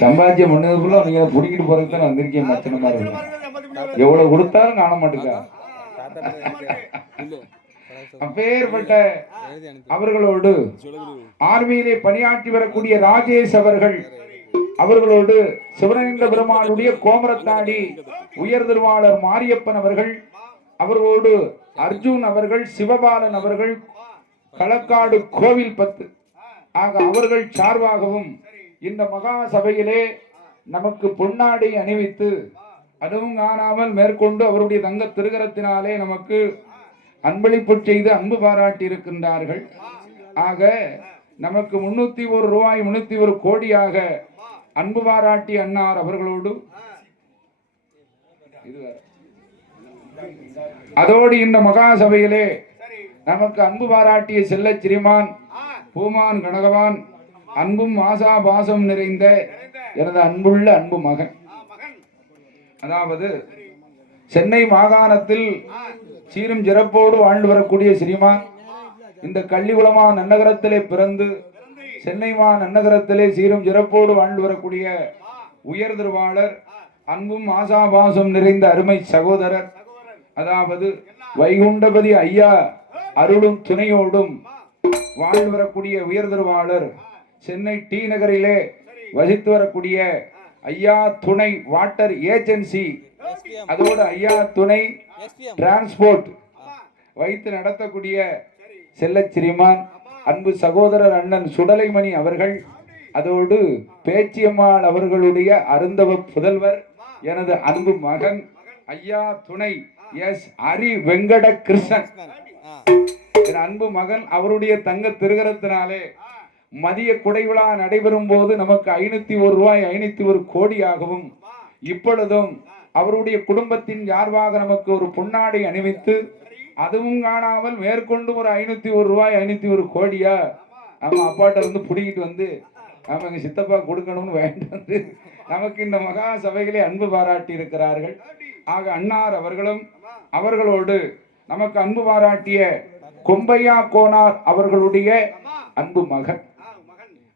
சம்பாத்தியம் பண்ணதுக்குள்ள நீங்க புடிக்கிட்டு போறதுக்கு தான் வந்திருக்கீங்க. மச்சன மாதிரி எவ்வளவு கொடுத்தாலும் காண மாட்டேங்க. அப்பேற்பட்ட அவர்களோடு ஆர்மியிலே பணியாற்றி வரக்கூடிய ராஜேஷ் அவர்களோடு சிவனேந்திர பெருமானுடைய கோமரத்தாடி உயர் திருவாளர் மாரியப்பன் அவர்களோடு அர்ஜுன் அவர்கள், சிவபாலன் அவர்கள், களக்காடு கோவில் 10 ஆக அவர்கள் சார்பாகவும் இந்த மகா சபையிலே நமக்கு பொன்னாடை அணிவித்து அதுவும் காணாமல் மேற்கொண்டு அவருடைய தங்க திருகரத்தினாலே நமக்கு அன்பளிப்பு செய்து அன்பு பாராட்டி இருக்கின்றார்கள். ஆக நமக்கு 301 ரூபாய் 301 கோடியாக அன்பு பாராட்டி அன்னார் அவர்களோடு அதோடு இந்த மகா சபையிலே நமக்கு அன்பு பாராட்டிய செல்ல சிறிமான் பூமான் கனகவான் அன்பும் ஆசா பாசம் நிறைந்த எனது அன்புள்ள அன்பு மகன், அதாவது சென்னை மாகாணத்தில் சீரும் சிறப்போடு வாழ்ந்து வரக்கூடிய ஸ்ரீமான் இந்த கள்ளிகுளமா நன்னகரத்திலே பிறந்து சென்னை நன்னகரத்திலே சீரும் சிறப்போடு வாழ்ந்து வரக்கூடிய உயர் திருவாளர் அன்பும் ஆசாபாசம் நிறைந்த அருமை சகோதரர், அதாவது வைகுண்டபதி ஐயா அருளும் துணையோடும் வாழ்ந்து வரக்கூடிய உயர் திருவாளர் சென்னை டி நகரிலே வசித்து வரக்கூடிய ஐயா துணை வாட்டர் ஏஜென்சி, அதோடு ஐயா துணை டிரான்ஸ்போர்ட் வைத்து நடத்தக்கூடிய செல்ல சிறிமான் அன்பு சகோதரர் அண்ணன் சுடலைமணி அவர்கள், அதோடு பேச்சியம்மாள் அவர்களுடைய அருந்தவ புதல்வர் எனது அன்பு மகன் ஐயா துணை எஸ் ஹரி வெங்கட கிருஷ்ணன் என் அன்பு மகன். அவருடைய தங்க திருகரத்தினாலே மதிய குடை விழா நடைபெறும் போது நமக்கு 501 ரூபாய் 501 கோடியாகவும் இப்பொழுதும் அவருடைய குடும்பத்தின் சார்பாக நமக்கு ஒரு பொன்னாடை அணிவித்து அதுவும் காணாமல் மேற்கொண்டு ஒரு 501 ரூபாய் 501 கோடியா நம்ம அப்பாட்ட இருந்து புடிக்கிட்டு வந்து நாம எங்க சித்தப்பா கொடுக்கணும்னு வேண்டி வந்து நமக்கு இந்த மகா சபைகளை அன்பு பாராட்டி இருக்கிறார்கள். ஆக அன்னார் அவர்களும் அவர்களோடு நமக்கு அன்பு பாராட்டிய கொம்பையா கோனார் அவர்களுடைய அன்பு மகன்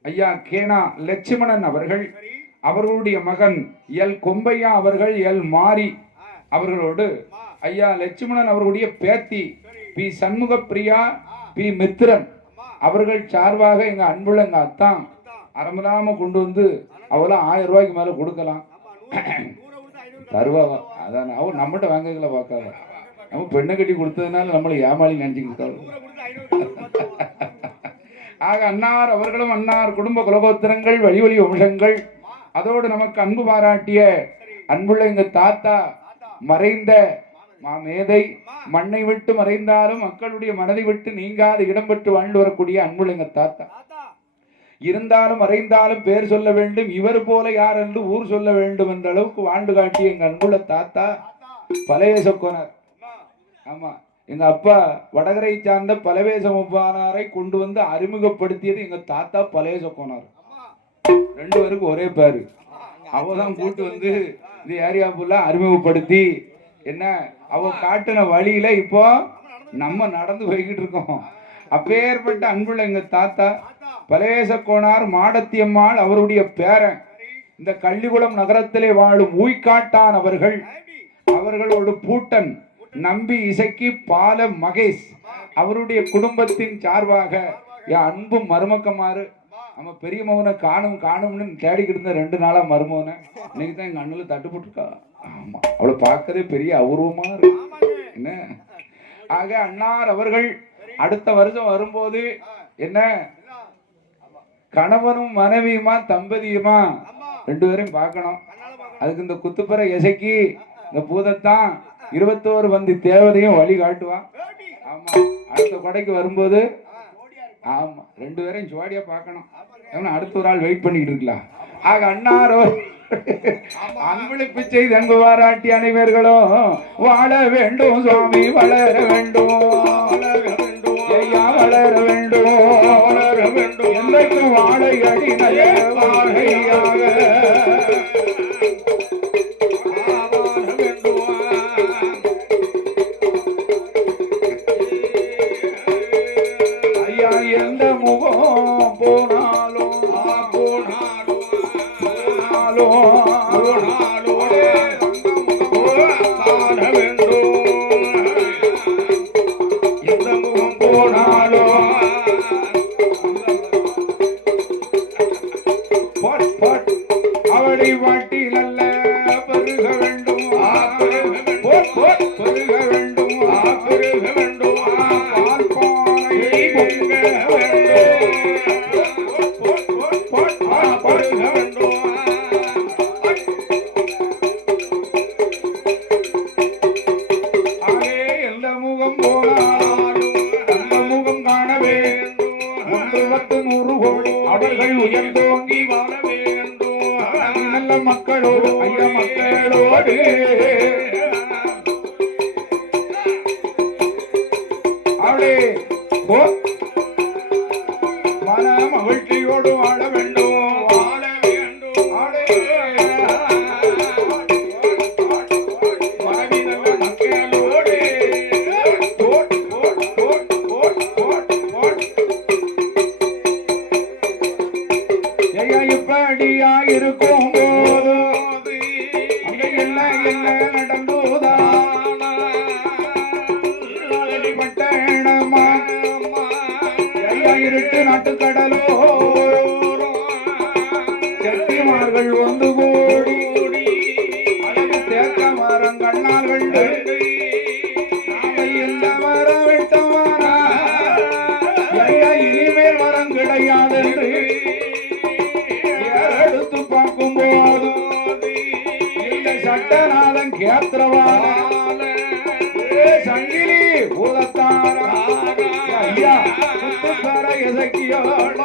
ஐயா கேனா லட்சுமணன் அவர்களுடைய மகன் எல் கொம்பையா அவர்கள் எல் மாரி அவர்களோடு ஐயா லட்சுமணன் அவர்களுடைய பேத்தி பி சண்முக பிரியா பி மித்ரன் அவர்கள் சார்பாக எங்க அன்புள்ள எங்க அத்தான் அறமலாம கொண்டு வந்து அவெல்லாம் 1000 ரூபாய்க்கு மேல கொடுக்கலாம் தருவாவா. அதான் அவன் நம்மகிட்ட வாங்கல பார்க்காத, நம்ம பெண்ணை கட்டி கொடுத்ததுனால நம்மளை ஏமாளி நினைச்சுக்கிட்டாங்க. ஆக அன்னார் அவர்களும் அன்னார் குடும்ப குலகோத்திரங்கள் வழி வழி வம்சங்கள் அதோடு நமக்கு அன்பு பாராட்டிய அன்புள்ள எங்க தாத்தா மறைந்த மாமேதை மண்ணை விட்டு மறைந்தாலும் மக்களுடைய மனதை விட்டு நீங்காத இடம் பெற்று வாழ்ந்து வரக்கூடிய அன்புள்ள எங்க தாத்தா, இருந்தாலும் மறைந்தாலும் பேர் சொல்ல வேண்டும் இவர் போல யார் என்று ஊர் சொல்ல வேண்டும் என்ற அளவுக்கு வாழ்ந்து காட்டிய எங்க அன்புள்ள தாத்தா பலவேச கோனார். ஆமா, எங்க அப்பா வடகரை சார்ந்த பலவேச முப்பானாரை கொண்டு வந்து அறிமுகப்படுத்தியது எங்க தாத்தா பலவேச கோனார். 2 பேருக்கு ஒரே பேரு. அவதான் கூட்டு வந்து இந்த ஏரியா ஃபுல்லா அறிமுகப்படுத்தி என்ன அவ காட்டின வழியில இப்போ நம்ம நடந்து போய்கிட்டு இருக்கோம். அப்பேற்பட்ட அன்புள்ள எங்க தாத்தா பலவேச கோனார் மாடத்தியம்மாள் அவருடைய பேரன் இந்த கள்ளிகுளம் நகரத்திலே வாழும் ஊய்காட்டான் அவர்களோடு பூட்டன் நம்பி இசைக்கு பால மகேஷ் அவருடைய குடும்பத்தின் சார்பாக என் அன்பு மருமக்கமாறு நம்ம பெரிய மகனை காணும்னு தேடிக்கிட்டு இருந்த 2 நாளா மருமகனை இன்னைக்கு தான் எங்க அண்ணுல தட்டுப்பட்டுருக்கா. ஆமா, அவளை பார்க்கறதே பெரிய அபூர்வமா இருக்கு என்ன. ஆக அன்னார் அவர்கள் அடுத்த வருஷம் வரும்போது என்ன கணவனும் மனைவியுமா தம்பதியுமா 2 பேரையும் பார்க்கணும். அதுக்கு இந்த குத்துப்பற இசைக்கு இந்த பூதத்தான் 21 வந்தி தேவதையும் வழி காட்டுவான். ஆமா, அடுத்த கொடைக்கு வரும்போது ஆமா 2 பேரையும் ஜோடியா பார்க்கணும். அடுத்த ஒரு ஆள் வெயிட் பண்ணிட்டு இருக்கலாம். ஆக அன்னாரோ அன்பளிப்பு செய்து அன்பு பாராட்டி அனைவர்களும் வாழ வேண்டும் சுவாமி வளர வேண்டும் ஐயா வளர வேண்டும் என்றைக்கும் வாழை அடி நல்ல வாழையாக ஐயா எந்த முகம் போனாலும் அவளை வாட்டி நல்ல பருக வேண்டும் பருக வேண்டும் பருக வேண்டும் பால் பானை பொங்க வேண்டும் பருக வேண்டும் ஆகே எந்த முகம் போனாலும் அந்த முகம் காண வேண்டும் 100 கோடி அவர்கள் உயர்ந்தோங்கி வாழ நல்ல மக்களோடு ஐயா மக்களோடு அவளே மன மகிழ்ச்சியோடு வாழ வேண்டும் வாழ வேண்டும் மனைவி நல்ல மக்களோடு ஐயா இப்படியா இருக்கும் நாட்டுக்கடலோ சக்திமார்கள் ஒன்று கூடி அழகு தேக்க மரம் கண்ணால் கண்டு இந்த மரம் விட்ட மரம் இனிமேல் மரம் கிடையாது என்று எடுத்து பார்க்கும் போது இந்த சட்டநாதன் கேத்திரவான சங்கிலி பூதத்தாரா ஐயா இசக்கியோட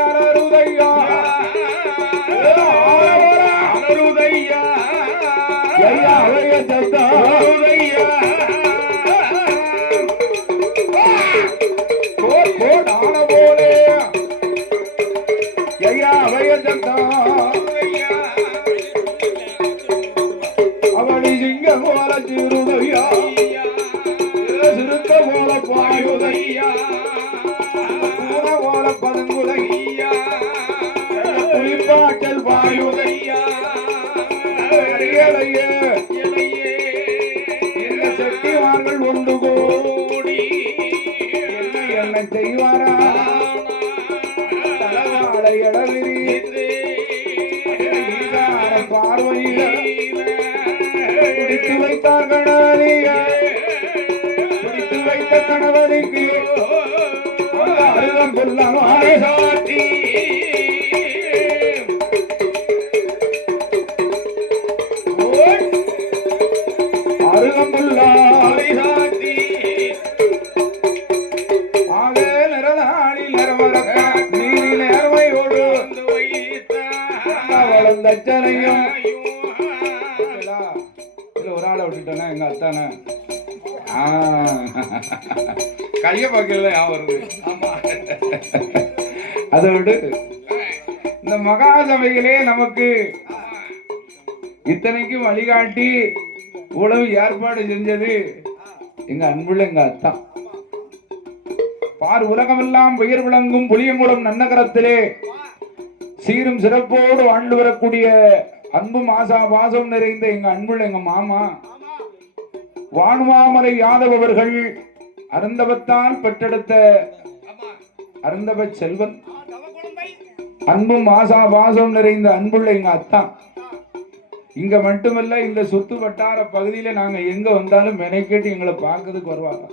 அலருதையா அலருதையா ஐயா அலைய சத்தருதையா ஆன போலே ஐயா அலைய சத்தருதையா அவளி சிங்க போல சிறுதையா சிறுத்த போல பாயுதையா பூன போல பதங்குதையா புலிப்பாட்டல் பாயுதையா இந்த சக்திவார்கள் ஒன்று கூடி என்ன செய்வாரா தலவாழை இடவிரி பார்வையில பிடித்து வைத்தார்கள் வைத்த கணவனுக்கு அருகம் கொள்ளமாலை சாட்டி அருகம் கொள்ளாலை சாட்டி ஆக நிறநாளில் நிறமரக்க நீரில் நேர்மையோடு வளர்ந்த அச்சனையும் ஒரு ஆளை விட்டுட்டேன்னா எங்க அத்தானே கைய பக்கல வருது அதோடு இந்த மகாசபையிலே நமக்கு இத்தனைக்கும் வழிகாட்டி உழவு ஏற்பாடு செஞ்சது எங்க அன்புள்ள எங்க அத்தா பார் உலகமெல்லாம் பெயர் விளங்கும் புளியங்குளம் நன்னகரத்திலே சீரும் சிறப்போடு வாழ்ந்து வரக்கூடிய அன்பும் ஆசா பாசம் நிறைந்த எங்க அன்புள்ள எங்க மாமா வானுமாமலை யாதவ் அவர்கள் அருந்தவத்தால் பெற்றெடுத்த அருந்தவ செல்வன் அன்பும் ஆசா பாசம் நிறைந்த அன்புள்ள எங்க அத்தா இங்க மட்டுமல்ல இந்த சுத்து வட்டார பகுதியில நாங்க எங்க வந்தாலும் மெனக்கேட்டு எங்களை பார்க்கறதுக்கு வருவாங்க.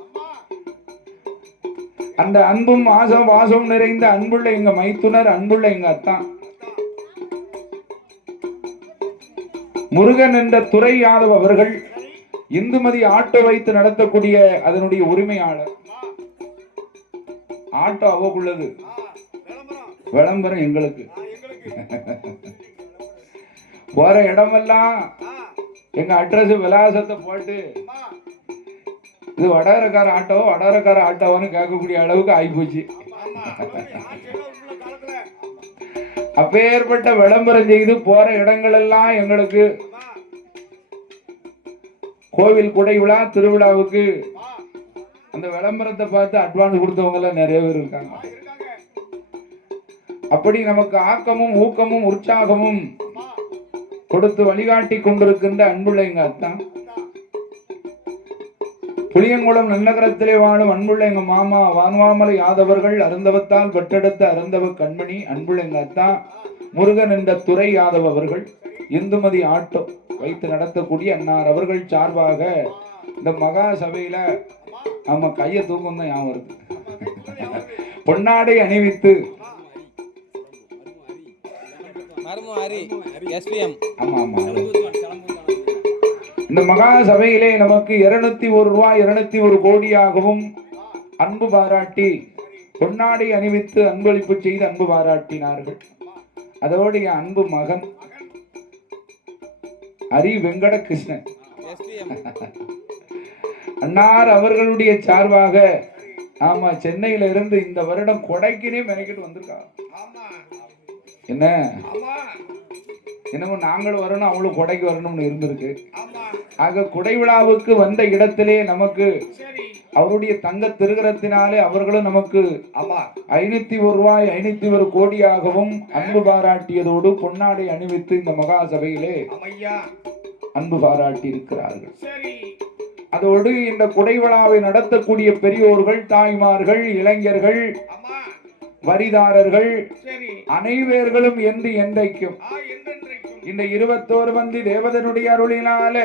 அந்த அன்பும் ஆசா பாசம் நிறைந்த அன்புள்ள எங்க மைத்துனர் அன்புள்ள எங்க அத்தா முருகன் என்ற துறை யாதவ் அவர்கள் இந்துமதி ஆட்டோ வைத்து நடத்தக்கூடிய அதனுடைய உரிமையாளர். ஆட்டோ அவக்குள்ளது, விளம்பரம் எங்களுக்கு. போற இடமெல்லாம் எங்க அட்ரஸ் விலாசத்தை போட்டு இது வடகரக்கார ஆட்டோவான்னு கேட்கக்கூடிய அளவுக்கு ஆகிப்போச்சு. அப்பேற்பட்ட விளம்பரம் செய்து போற இடங்கள் எல்லாம் எங்களுக்கு கோவில் குடை விழா திருவிழாவுக்கு அந்த விளம்பரத்தை பார்த்து அட்வான்ஸ் கொடுத்தவங்க எல்லாம் நிறைய பேர் இருக்காங்க. அப்படி நமக்கு ஆக்கமும் ஊக்கமும் உற்சாகமும் கொடுத்து வழிகாட்டி கொண்டிருக்கின்ற அன்புள்ள எங்க அத்தான், புளியங்குளம் நன்னகரத்திலே வாழும் அன்புள்ள எங்க மாமா வான்வாமலை யாதவர்கள் அருந்தவத்தால் பெற்றெடுத்த அருந்தவ கண்மணி அன்புள்ள எங்க அத்தா முருகன் என்ற துறை யாதவ் அவர்கள் இந்துமதி ஆட்டோ வைத்து நடத்தக்கூடிய அன்னார் அவர்கள் சார்பாக இந்த மகா சபையில நம்ம கையை தூக்கம் தான் ஞாபகம் வருது. பொன்னாடை அணிவித்து ஆமா ஆமா இந்த மகா சபையிலே நமக்கு 201 ரூபாய் 201 கோடியாகவும் அன்பு பாராட்டி பொன்னாடை அணிவித்து அன்பளிப்பு செய்து அன்பு பாராட்டினார்கள். அதோடைய அன்பு மகன் ஹரி வெங்கட கிருஷ்ணன் அன்னார் அவர்களுடைய சார்பாக ஆமா சென்னையில இருந்து இந்த வருடம் கொடைக்கினே மெனக்கிட்டு வந்திருக்கா. என்ன என்னமோ நாங்களும் வரணும் அவளும் கொடைக்கு வரணும்னு இருந்திருக்கு. ஆக குடை விழாவுக்கு வந்த இடத்திலே நமக்கு அவருடைய தங்க திருகரத்தினாலே அவர்களும் நமக்கு 501 ரூபாய் 501 கோடியாகவும் அன்பு பாராட்டியதோடு பொன்னாடை அணிவித்து இந்த மகா சபையிலே அன்பு பாராட்டி இருக்கிறார்கள். அதோடு இந்த குடை விழாவை நடத்தக்கூடிய பெரியோர்கள், தாய்மார்கள், இளைஞர்கள், வரிதாரர்கள் அனைவர்களும் என்று என்றைக்கும் இந்த 21 மந்தி தேவதனுடைய அருளினாலே